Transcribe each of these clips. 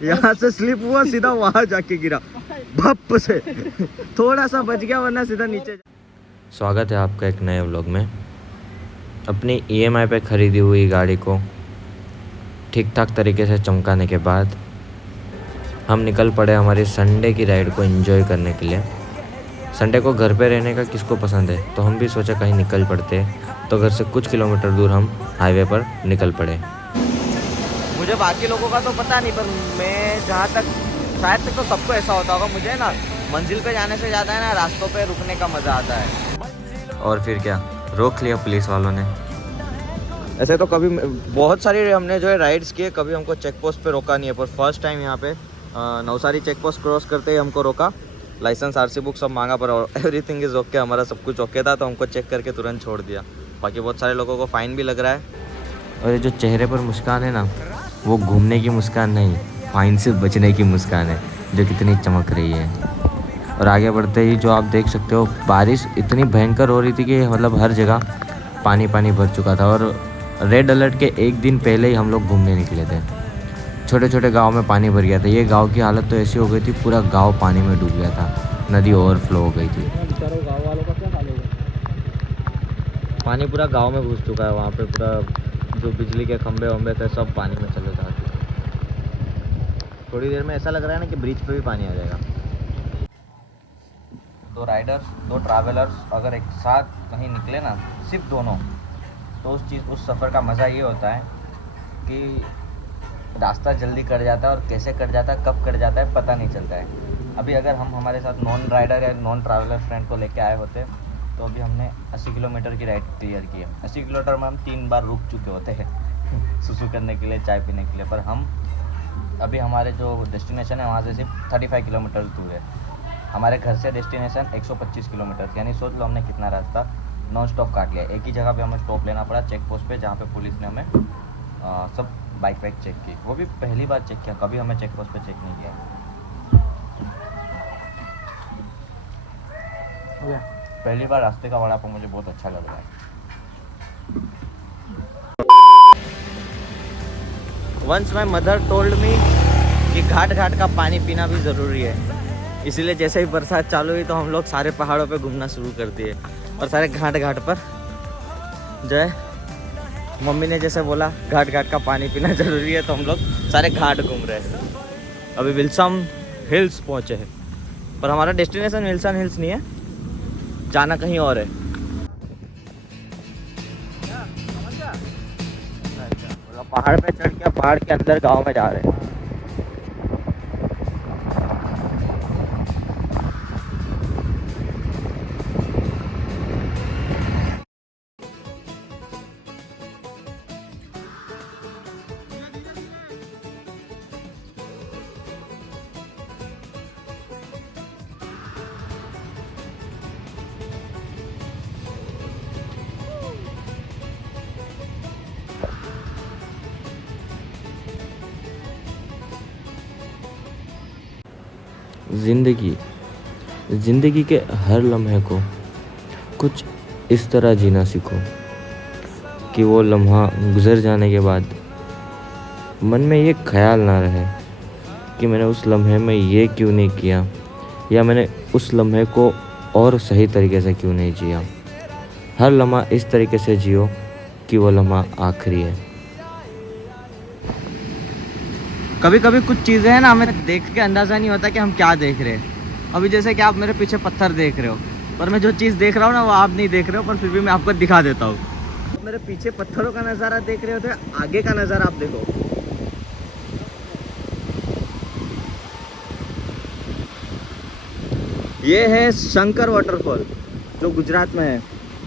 यहाँ से स्लिप हुआ, सीधा वहां जाके गिरा भप से। थोड़ा सा बच गया, वरना सीधा नीचे। स्वागत है आपका एक नए व्लॉग में। अपनी EMI पे ख़रीदी हुई गाड़ी को ठीक ठाक तरीके से चमकाने के बाद हम निकल पड़े हमारी संडे की राइड को एंजॉय करने के लिए। संडे को घर पे रहने का किसको पसंद है, तो हम भी सोचा कहीं निकल पड़ते। तो घर से कुछ किलोमीटर दूर हम हाईवे पर निकल पड़े। मुझे बाकी लोगों का तो पता नहीं, पर मैं जहाँ तक शायद तक तो सबको ऐसा होता होगा, मुझे ना मंजिल पे जाने से ज़्यादा है ना रास्तों पे रुकने का मज़ा आता है। और फिर क्या, रोक लिया पुलिस वालों ने। ऐसे तो कभी बहुत सारी हमने जो है राइड्स किए, कभी हमको चेक पोस्ट पे रोका नहीं है, पर फर्स्ट टाइम यहाँ पे नवसारी चेक पोस्ट क्रॉस करते ही हमको रोका। लाइसेंस, RC बुक सब मांगा, पर एवरीथिंग इज़ ओके, हमारा सब कुछ ओके था, तो हमको चेक करके तुरंत छोड़ दिया। बाकी बहुत सारे लोगों को फ़ाइन भी लग रहा है। और ये जो चेहरे पर मुस्कान है ना, वो घूमने की मुस्कान नहीं, फाइन से बचने की मुस्कान है, जो कितनी चमक रही है। और आगे बढ़ते ही जो आप देख सकते हो, बारिश इतनी भयंकर हो रही थी कि मतलब हर जगह पानी पानी भर चुका था। और रेड अलर्ट के एक दिन पहले ही हम लोग घूमने निकले थे। छोटे छोटे गांव में पानी भर गया था। ये गांव की हालत तो ऐसी हो गई थी, पूरा गांव पानी में डूब गया था, नदी ओवरफ्लो हो गई थी। गाँव वालों का क्या हाल होगा? पानी पूरा गाँव में घुस चुका है। वहाँ पे पूरा जो बिजली के खंभे वंबे थे सब पानी में चले जाते हैं। थोड़ी देर में ऐसा लग रहा है ना कि ब्रिज पे भी पानी आ जाएगा। दो राइडर्स, दो ट्रैवलर्स अगर एक साथ कहीं निकले ना, सिर्फ दोनों, तो उस सफ़र का मज़ा ये होता है कि रास्ता जल्दी कट जाता है, और कैसे कट जाता है, कब कट जाता है, पता नहीं चलता है। अभी अगर हम हमारे साथ नॉन राइडर या नॉन ट्रैवलर फ्रेंड को लेके आए होते, तो अभी हमने 80 किलोमीटर की राइड क्लियर की है। 80 किलोमीटर में हम 3 बार रुक चुके होते हैं सुसु करने के लिए, चाय पीने के लिए। पर हम अभी हमारे जो डेस्टिनेशन है वहाँ से सिर्फ 35 किलोमीटर दूर है। हमारे घर से डेस्टिनेशन 125 किलोमीटर, यानी सोच लो हमने कितना रास्ता नॉन स्टॉप काट लिया। एक ही जगह पे हमें स्टॉप लेना पड़ा, चेक पोस्ट पे, जहाँ पे पुलिस ने हमें सब बाइक वाइक चेक की। वो भी पहली बार चेक किया, कभी हमें चेक पोस्ट पे चेक नहीं किया। पहली बार रास्ते का वड़ा पाव मुझे बहुत अच्छा लग रहा है। Once my mother told me कि घाट घाट का पानी पीना भी ज़रूरी है। इसीलिए जैसे ही बरसात चालू हुई तो हम लोग सारे पहाड़ों पे घूमना शुरू कर दिए, और सारे घाट घाट पर जो है, मम्मी ने जैसे बोला घाट घाट का पानी पीना ज़रूरी है, तो हम लोग सारे घाट घूम रहे हैं। अभी विल्सन हिल्स पहुँचे हैं, पर हमारा डेस्टिनेशन विल्सन हिल्स नहीं है, जाना कहीं और है। पहाड़ पे चढ़ के पहाड़ के अंदर गांव में जा रहे हैं। ज़िंदगी के हर लम्हे को कुछ इस तरह जीना सीखो कि वो लम्हा गुज़र जाने के बाद मन में ये ख्याल ना रहे कि मैंने उस लम्हे में ये क्यों नहीं किया, या मैंने उस लम्हे को और सही तरीके से क्यों नहीं जिया। हर लम्हा इस तरीके से जियो कि वो लम्हा आखिरी है। कभी कभी कुछ चीज़ें हैं ना, हमें देख के अंदाज़ा नहीं होता कि हम क्या देख रहे हैं। अभी जैसे कि आप मेरे पीछे पत्थर देख रहे हो, पर मैं जो चीज़ देख रहा हूँ ना वो आप नहीं देख रहे हो, पर फिर भी मैं आपको दिखा देता हूँ। मेरे पीछे पत्थरों का नज़ारा देख रहे हो, तो आगे का नज़ारा आप देखो। ये है शंकर वाटरफॉल, जो गुजरात में है।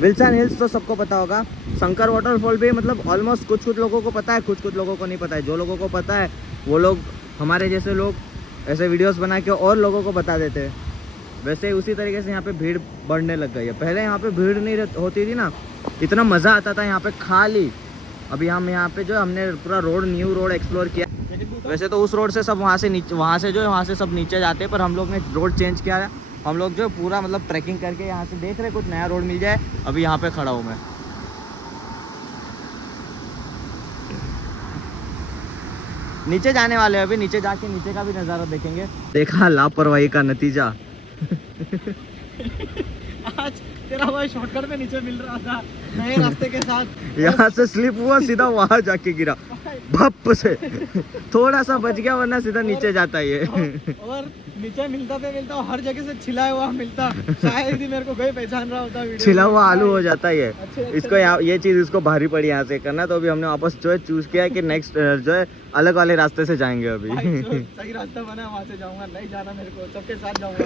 विल्सन हिल्स तो सबको पता होगा। शंकर वाटरफॉल भी मतलब ऑलमोस्ट कुछ कुछ लोगों को पता है, कुछ कुछ लोगों को नहीं पता है। जो लोगों को पता है वो लोग, हमारे जैसे लोग, ऐसे वीडियोस बना के और लोगों को बता देते हैं। वैसे उसी तरीके से यहाँ पे भीड़ बढ़ने लग गई है। पहले यहाँ पे भीड़ नहीं होती थी ना, इतना मज़ा आता था यहाँ पे खाली। अभी हम यहाँ पे जो हमने पूरा रोड, न्यू रोड एक्सप्लोर किया। वैसे तो उस रोड से सब वहाँ से नीचे, वहाँ से सब नीचे जाते हैं, पर हम लोग ने रोड चेंज किया है। हम लोग जो पूरा मतलब ट्रैकिंग करके यहाँ से देख रहे कुछ नया रोड मिल जाए। अभी यहाँ पे खड़ा हूँ मैं। नीचे जाने वाले हैं अभी, नीचे जाके नीचे का भी नज़ारा देखेंगे। देखा लापरवाही का नतीजा। आज तेरा भाई शॉर्टकट में नीचे मिल रहा था नए रास्ते के साथ, यहाँ से स्लिप हुआ, सीधा वहां जाके गिरा भप से। थोड़ा सा बच गया, वरना सीधा नीचे जाता है ये। और नीचे मिलता हर जगह से छिला हुआ मिलता, शायद ही मेरे को कोई पहचान रहा होता। छिला हुआ आलू हो जाता है ये। अच्छे इसको ये चीज़ इसको भारी पड़ी यहाँ से करना, तो अभी हमने वापस जो है चूज किया है कि नेक्स्ट जो है अलग वाले रास्ते से जाएंगे अभी। सही रास्ता बना, वहाँ से जाऊंगा, नहीं जाना मेरे को, सबके साथ जाऊंगा।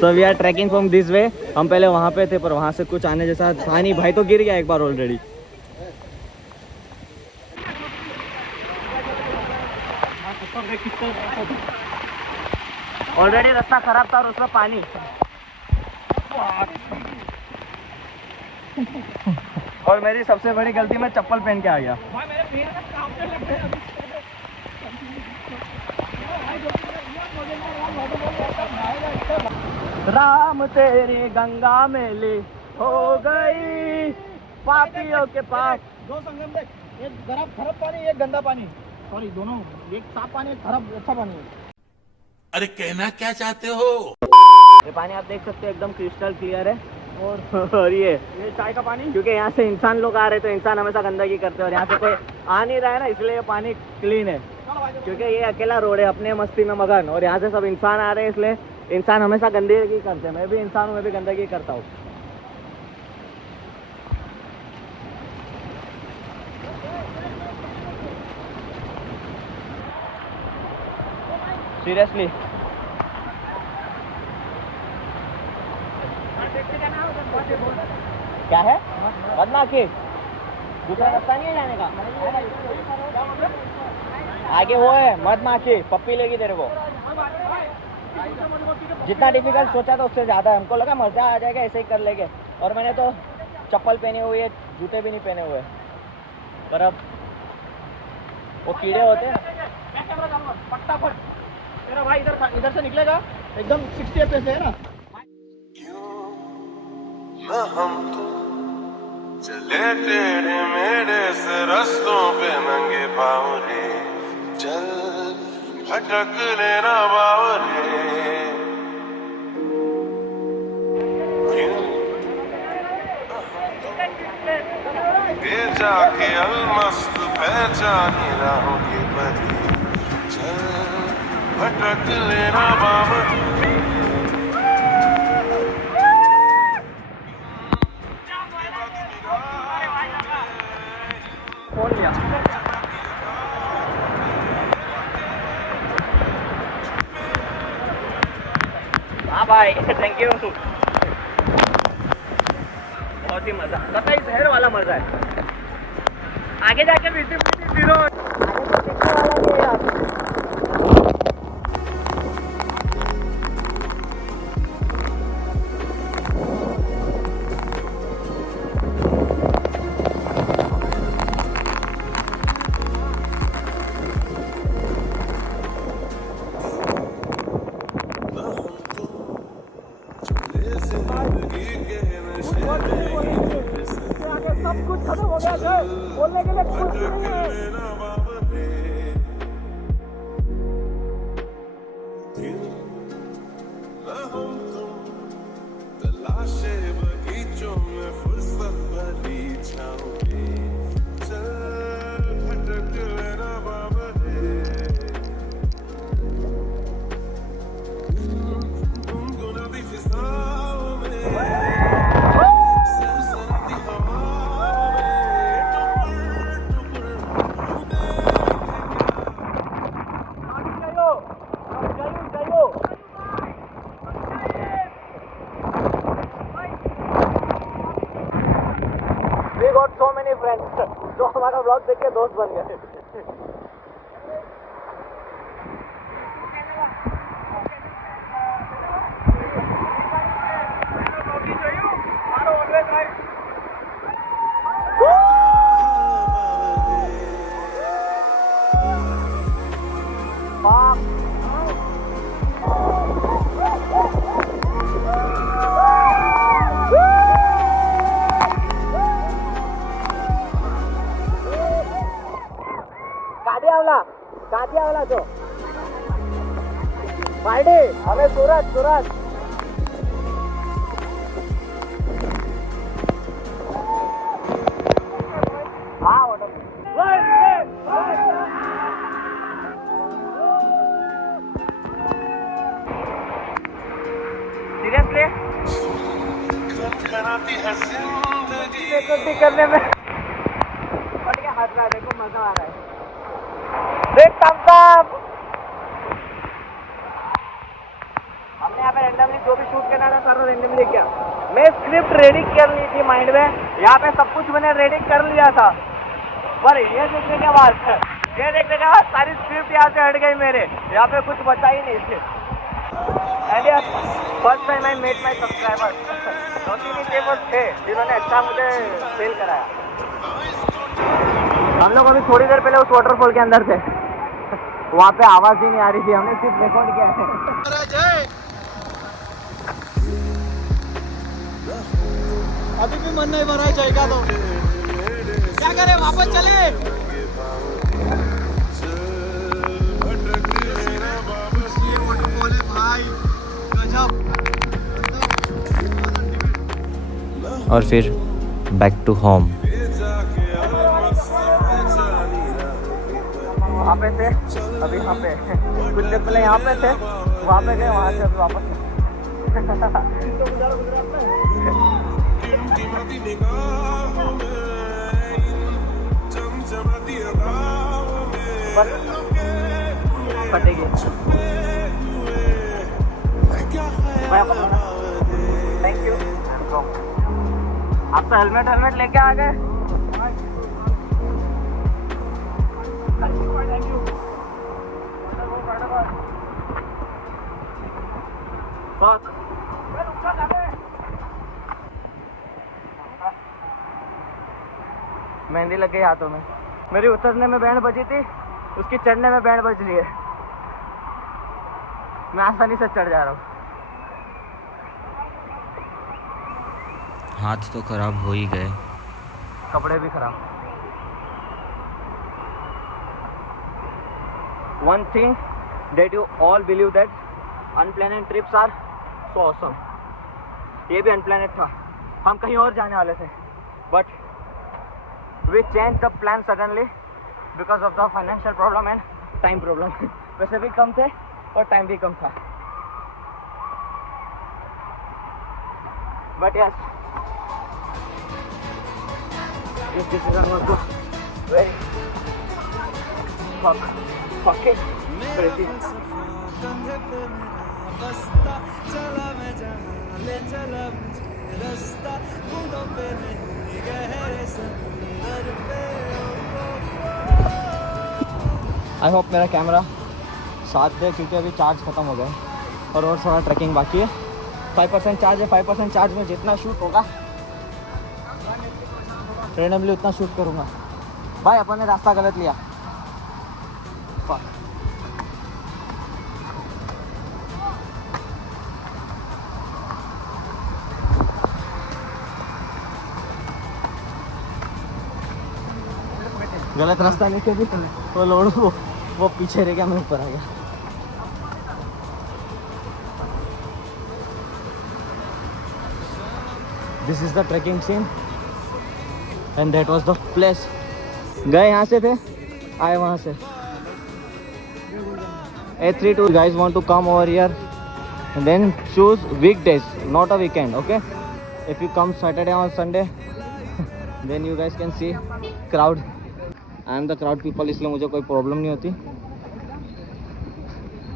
So we are trekking from this way। हम पहले वहाँ पे थे, पर वहाँ से कुछ आने जैसा था नहीं। भाई तो गिर गया एक बार ऑलरेडी। ऑलरेडी रास्ता खराब था और उसमें पानी। और मेरी सबसे बड़ी गलती, मैं चप्पल पहन के आ गया। राम तेरी गंगा में ले हो गई पापियों के पाप। दो संगम देख, एक खराब पानी, एक गंदा पानी, सॉरी दोनों, एक साफ पानी, एक खराब अच्छा पानी है। अरे कहना क्या चाहते हो? ये पानी आप देख सकते हो एकदम क्रिस्टल क्लियर है। और ये चाय का पानी, क्योंकि यहाँ से इंसान लोग आ रहे तो इंसान हमेशा गंदगी करते हैं, और यहाँ से कोई आ नहीं रहा है ना, इसलिए ये पानी क्लीन है। क्योंकि ये अकेला रोड है, अपने मस्ती में मगन, और यहाँ से सब इंसान आ रहे हैं, इसलिए इंसान हमेशा गंदगी करते हैं। मैं भी इंसान हूँ, मैं भी गंदगी करता हूँ। सीरियसली क्या है? बदमाशी, दूसरा रास्ता नहीं है जाने का। आगे वो है मधमाखी, पप्पी लेगी तेरे को। जितना डिफिकल्ट सोचा था उससे ज़्यादा है। हमको लगा मज़ा आ जाएगा, ऐसे ही कर लेंगे। और मैंने तो चप्पल पहने हुए है, जूते भी नहीं पहने हुए, पर अब वो कीड़े होते हैं। फटाफट तेरा भाई इधर से निकलेगा एकदम 60 पे से है ना। हम तो चले तेरे मेरे से रास्तों पे नंगे पाँव रे, चल भटक लेना बावरे। ये जाके अलमस्त पहचानी राहों की परी, चल भटक लेना बावरे। हाँ भाई थैंक यू। बहुत ही मजा, कतई शहर वाला मजा है। आगे जाके सब कुछ खत्म हो गया है, बोलने के लिए कुछ नहीं है। We got so many friends जो हमारा ब्लॉग देख के दोस्त बन गए। कांदियावला कांदियावला जो पार्टी हमें सूरत सूरत सीरियसली खनखनाती है जिंदगी करने में और क्या हंस रहा है, देखो मजा आ रहा है। देख थम्स अप। हमने यहाँ पे रैंडमली जो भी शूट करना था सारा रैंडमली किया। मैं स्क्रिप्ट रेडी कर ली थी माइंड में, यहाँ पे सब कुछ मैंने रेडी कर लिया था, पर ये देखने के बाद सारी स्क्रिप्ट यहाँ से हट गई मेरे, यहाँ पे कुछ बचा ही नहीं थे। And first time I met my subscriber, 2-3 table थे जिन्होंने अच्छा मुझे फेल कराया। हम लोग अभी थोड़ी देर पहले उस वाटरफॉल के अंदर थे, वहाँ पे आवाज़ ही नहीं आ रही थी, हमने सिर्फ रिकॉर्ड किया है। अभी भी मन नहीं भरा है जाएगा तो क्या करें, वापस चले। और फिर बैक टू होम। वहाँ पे थे, अभी यहाँ पे कुछ देर पहले यहाँ पे थे, वहाँ पे गए, वहाँ से अभी वापस फटेगी। Thank you. आप तो हेलमेट लेके आ गए। मेहंदी लग गई हाथों में। मेरी उतरने में बैंड बजी थी, उसकी चढ़ने में बैंड बज रही है। मैं आसानी से चढ़ जा रहा हूँ। हाथ तो खराब हो ही गए, कपड़े भी खराब। One thing that you all believe that unplanned trips are so awesome. ये भी अनप्लानड था, हम कहीं और जाने वाले थे, but we changed the plan suddenly because of the financial problem and time problem. पैसे भी कम थे और टाइम भी कम था, but yes, this decision was very fucking crazy. I hope मेरा कैमरा साथ दे, क्योंकि अभी चार्ज ख़त्म हो गया और थोड़ा ट्रैकिंग बाकी है। 5% चार्ज है, 5% चार्ज में जितना शूट होगा रैंडमली उतना शूट करूँगा। भाई अपन ने रास्ता गलत लिया। Fuck. गलत रास्ता नहीं, क्योंकि वो लोड वो पीछे रह गया, मैं ऊपर आ गया। This is the trekking scene and that was the place. गए यहाँ से थे, आए वहाँ से। A32 guys want to come over here and then choose weekdays, not a weekend, okay? If you come Saturday or Sunday then you guys can see crowd. I am the crowd people, इसलिए मुझे कोई problem नहीं होती,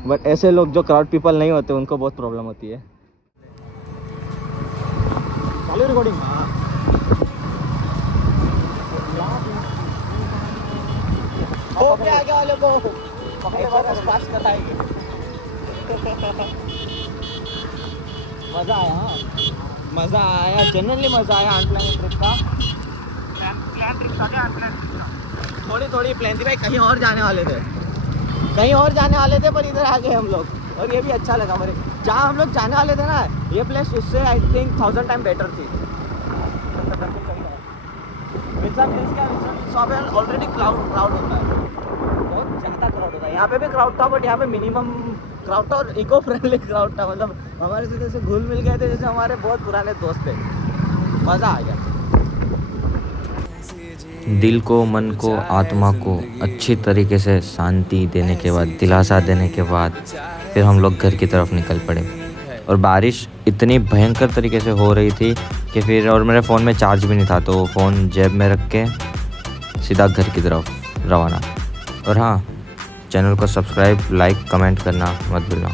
but ऐसे लोग जो crowd people नहीं होते उनको बहुत प्रॉब्लम होती है। चालू रिकॉर्डिंग। ओके, आगे वाले को पास कराएंगे। मज़ा आया, हाँ मज़ा आया, जनरली मज़ा आया अनप्लान ट्रिप का। प्लान ट्रिप था क्या अनप्लान? थोड़ी प्लान थी भाई, कहीं और जाने वाले थे, पर इधर आ गए हम लोग, और ये भी अच्छा लगा मुझे। जहाँ हम लोग जाने वाले थे ना, ये प्लेस उससे आई थिंक 1000 टाइम बेटर थी। ऑलरेडी क्राउड होता है बहुत। ज़्यादा क्राउड होता है। यहाँ पे भी क्राउड था बट यहाँ पे मिनिमम क्राउड था और इको फ्रेंडली क्राउड था। मतलब हमारे से जैसे घुल मिल गए थे जैसे हमारे बहुत पुराने दोस्त थे। मज़ा आ गया। दिल को, मन को, आत्मा को अच्छी तरीके से शांति देने के बाद, दिलासा देने के बाद फिर हम लोग घर की तरफ निकल पड़े। और बारिश इतनी भयंकर तरीके से हो रही थी कि फिर, और मेरे फ़ोन में चार्ज भी नहीं था, तो फ़ोन जेब में रख के सीधा घर की तरफ रवाना। और हाँ, चैनल को सब्सक्राइब, लाइक, कमेंट करना मत भूलना।